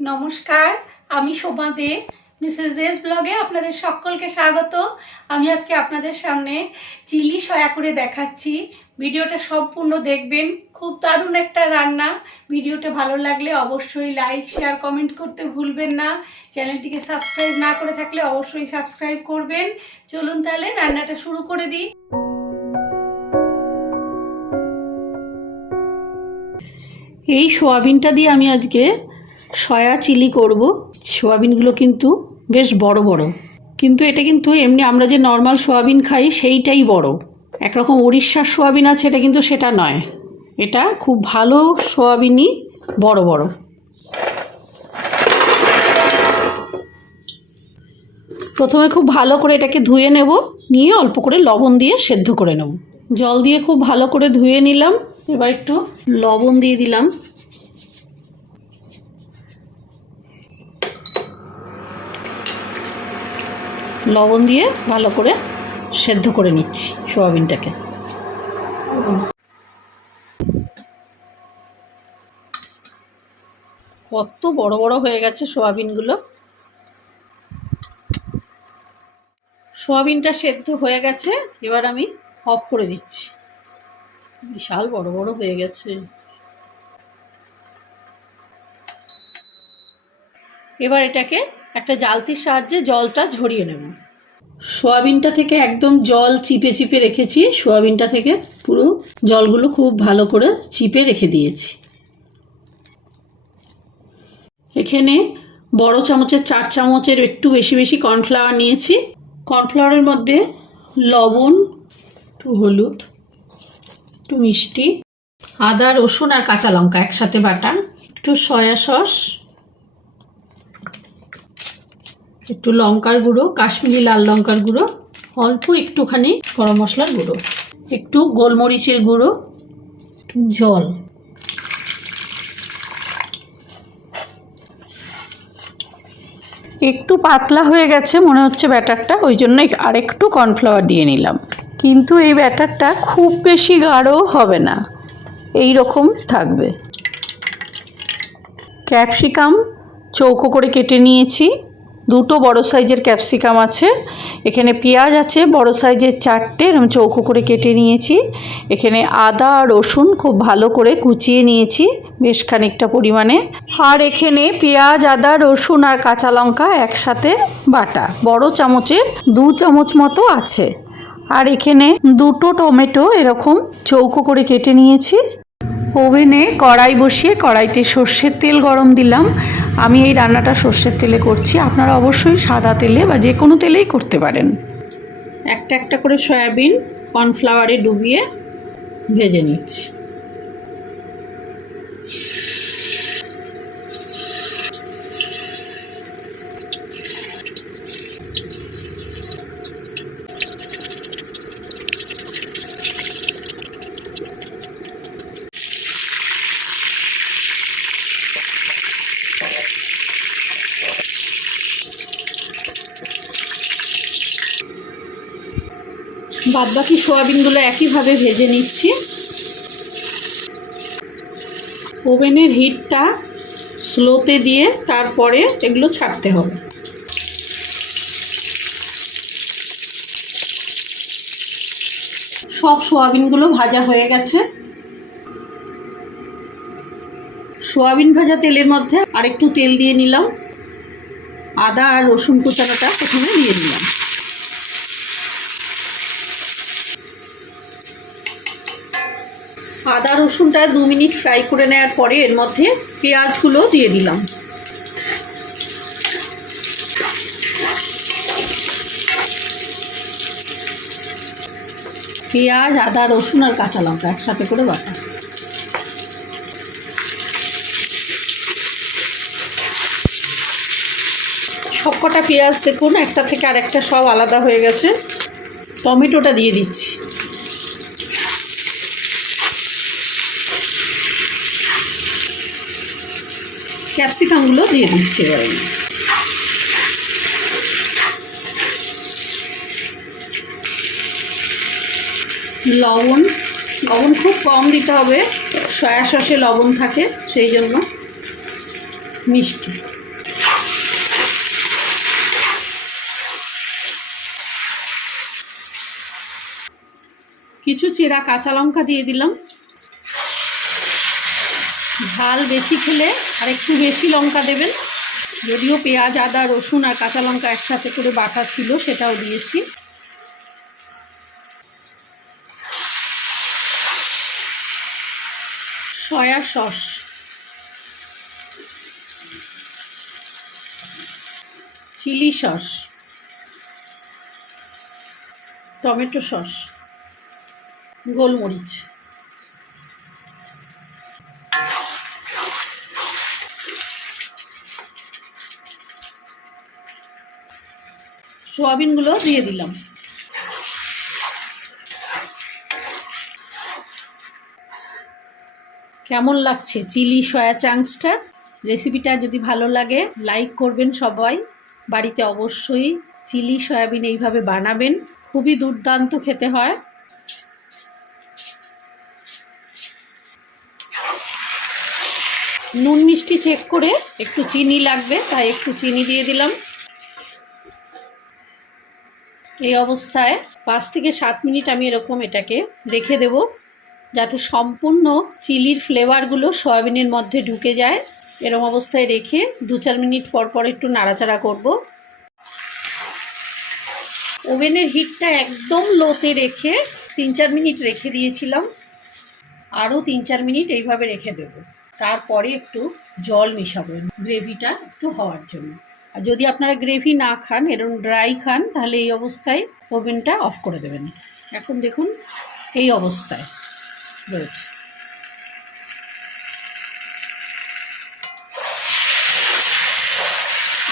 নমস্কার, আমি শোভা দে মিসেস দেশ ব্লগে আপনাদের সকলকে স্বাগত। আমি আজকে আপনাদের সামনে চিলি সয়া করে দেখাচ্ছি। ভিডিওটা সম্পূর্ণ দেখবেন, খুব দারুণ একটা রান্না। ভিডিওটা ভালো লাগলে অবশ্যই লাইক শেয়ার কমেন্ট করতে ভুলবেন না। চ্যানেলটিকে সাবস্ক্রাইব না করে থাকলে অবশ্যই সাবস্ক্রাইব করবেন। চলুন তাহলে রান্নাটা শুরু করে দিই। এই সোয়াবিনটা দিয়ে আমি আজকে সয়া চিলি করব। সোয়াবিনগুলো কিন্তু বেশ বড় বড়। কিন্তু এটা কিন্তু এমনি আমরা যে নর্মাল সোয়াবিন খাই সেইটাই বড়। একরকম উড়িষ্যার সোয়াবিন আছে এটা কিন্তু সেটা নয়। এটা খুব ভালো সোয়াবিনই বড় বড়। প্রথমে খুব ভালো করে এটাকে ধুয়ে নেব, নিয়ে অল্প করে লবণ দিয়ে সেদ্ধ করে নেব। জল দিয়ে খুব ভালো করে ধুয়ে নিলাম। এবার একটু লবণ দিয়ে দিলাম। লবণ দিয়ে ভালো করে সেদ্ধ করে নিচ্ছি সোয়াবিনটাকে। কত বড় বড় হয়ে গেছে সোয়াবিনগুলো। সোয়াবিনটা সেদ্ধ হয়ে গেছে, এবার আমি অফ করে দিচ্ছি। বিশাল বড় বড় হয়ে গেছে। এবার এটাকে একটা জালতির সাহায্যে জলটা ঝরিয়ে নেব। সোয়াবিনটা থেকে একদম জল চিপে চিপে রেখেছি। সোয়াবিনটা থেকে পুরো জলগুলো খুব ভালো করে চিপে রেখে দিয়েছি। এখানে বড় চামচের, চার চামচের একটু বেশি বেশি কর্নফ্লাওয়ার নিয়েছি। কর্নফ্লাওয়ারের মধ্যে লবণ, একটু হলুদ, একটু মিষ্টি, আদা, রসুন আর কাঁচা লঙ্কা একসাথে বাটা, একটু সয়া সস একটু লঙ্কার গুঁড়ো, কাশ্মীরি লাল লঙ্কার গুঁড়ো, অল্প একটুখানি গরম মশলার গুঁড়ো, একটু গোলমরিচের গুঁড়ো, একটু জল। একটু পাতলা হয়ে গেছে মনে হচ্ছে ব্যাটারটা, ওই জন্য আরেকটু কর্নফ্লাওয়ার দিয়ে নিলাম। কিন্তু এই ব্যাটারটা খুব বেশি গাঢ় হবে না, এই রকম থাকবে। ক্যাপসিকাম চৌকো করে কেটে নিয়েছি। দুটো বড় সাইজের ক্যাপসিকাম আছে। এখানে পেঁয়াজ আছে, বড় সাইজের চারটে এরকম চৌকো করে কেটে নিয়েছি। এখানে আদা, রসুন খুব ভালো করে কুচিয়ে নিয়েছি বেশ খানিকটা পরিমাণে। আর এখানে পেঁয়াজ, আদা, রসুন আর কাঁচা লঙ্কা একসাথে বাটা। বড় চামচের দু চামচ মতো আছে। আর এখানে দুটো টমেটো এরকম চৌকো করে কেটে নিয়েছি। ওভেনে কড়াই বসিয়ে কড়াইতে সর্ষের তেল গরম দিলাম। আমি এই রান্নাটা সর্ষের তেলে করছি। আপনারা অবশ্যই সাদা তেলে বা যে কোনো তেলেই করতে পারেন। একটা একটা করে সয়াবিন, কর্নফ্লাওয়ারে ডুবিয়ে ভেজে নিচ্ছি। বাদবাকি সোয়াবিনগুলো একইভাবে ভেজে নিচ্ছি। ওভেনের হিটটা স্লোতে দিয়ে তারপরে এগুলো ছাড়তে হবে। সব সোয়াবিনগুলো ভাজা হয়ে গেছে। সোয়াবিন ভাজা তেলের মধ্যে আরেকটু তেল দিয়ে নিলাম। আদা আর রসুন কুচানোটা প্রথমে দিয়ে দিলাম। আদা রসুনটা দু মিনিট ফ্রাই করে নেওয়ার পরে এর মধ্যে পেঁয়াজগুলো দিয়ে দিলাম। পেঁয়াজ, আদা, রসুন আর কাঁচা লঙ্কা একসাথে করে বাটা। সবকটা পেঁয়াজ দেখুন, একটা থেকে আরেকটা সব আলাদা হয়ে গেছে। টমেটোটা দিয়ে দিচ্ছি। ক্যাপসিকামগুলো দিয়ে দিচ্ছি এবার। লবণ লবণ খুব কম দিতে হবে, সয়া সসে লবণ থাকে, সেই জন্য মিষ্টি কিছু চেরা কাঁচা লঙ্কা দিয়ে দিলাম ঝাল বেশি খেলে আর একটু বেশি লঙ্কা দেবেন। যদিও পেঁয়াজ, আদা, রসুন আর কাঁচা লঙ্কা একসাথে করে বাটা ছিল, সেটাও দিয়েছি। Soya sauce. Chilli sauce. Tomato sauce. গোলমরিচ। সোয়াবিনগুলো দিয়ে দিলাম। কেমন লাগছে চিলি সয়া চাংসটা? রেসিপিটা যদি ভালো লাগে, লাইক করবেন সবাই। বাড়িতে অবশ্যই চিলি সয়াবিন এইভাবে বানাবেন। খুবই দুর্দান্ত খেতে হয়। নুন মিষ্টি চেক করে একটু চিনি লাগবে, তাই একটু চিনি দিয়ে দিলাম। এই অবস্থায় পাঁচ থেকে সাত মিনিট আমি এরকম এটাকে রেখে দেব যাতে সম্পূর্ণ চিলির ফ্লেভারগুলো সয়াবিনের মধ্যে ঢুকে যায়। এরকম অবস্থায় রেখে দু চার মিনিট পর পর একটু নাড়াচাড়া করব। ওভেনের হিটটা একদম লোতে রেখে তিন চার মিনিট রেখে দিয়েছিলাম। আরও তিন চার মিনিট এইভাবে রেখে দেব। তারপরে একটু জল মিশাবো, গ্রেভিটা একটু হওয়ার জন্য। আর যদি আপনারা গ্রেভি না খান, এরকম ড্রাই খান, তাহলে এই অবস্থায় ওভেনটা অফ করে দেবেন। এখন দেখুন, এই অবস্থায় রয়েছে।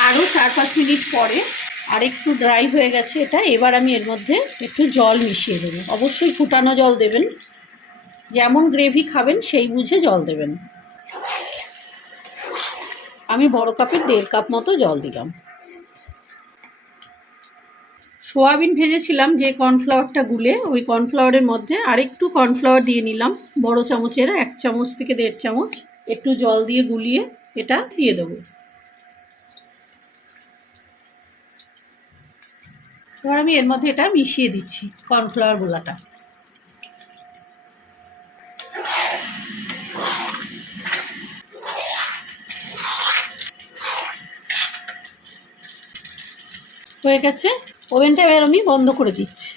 আরও চার পাঁচ মিনিট পরে আর একটু ড্রাই হয়ে গেছে এটা, এবার আমি এর মধ্যে একটু জল মিশিয়ে দেবো। অবশ্যই ফুটানো জল দেবেন। যেমন গ্রেভি খাবেন, সেই বুঝে জল দেবেন। আমি বড় কাপের দেড় কাপ মতো জল দিলাম। সোয়াবিন ভেজেছিলাম যে কর্নফ্লাওয়ারটা গুলে, ওই কর্নফ্লাওয়ারের মধ্যে আরেকটু কর্নফ্লাওয়ার দিয়ে নিলাম। বড় চামচের, এক চামচ থেকে দেড় চামচ। একটু জল দিয়ে গুলিয়ে এটা দিয়ে দেবো। এবার আমি এর মধ্যে এটা মিশিয়ে দিচ্ছি কর্নফ্লাওয়ার গোলাটা। হয়ে গেছে। ওভেনটা এবার আমি বন্ধ করে দিচ্ছি।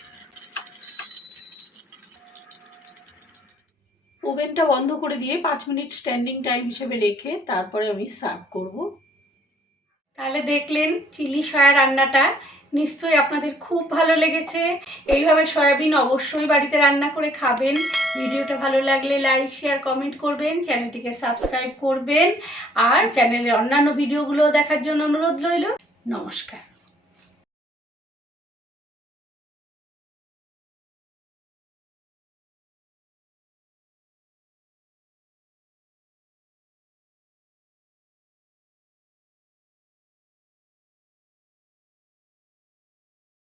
ওভেনটা বন্ধ করে দিয়ে পাঁচ মিনিট স্ট্যান্ডিং টাইম হিসেবে রেখে তারপরে আমি সার্ভ করব। তাহলে দেখলেন চিলি সয়া রান্নাটা নিশ্চয়ই আপনাদের খুব ভালো লেগেছে। এইভাবে সয়াবিন অবশ্যই বাড়িতে রান্না করে খাবেন। ভিডিওটা ভালো লাগলে লাইক শেয়ার কমেন্ট করবেন চ্যানেলটিকে সাবস্ক্রাইব করবেন। আর চ্যানেলের অন্যান্য ভিডিওগুলো দেখার জন্য অনুরোধ রইল। নমস্কার।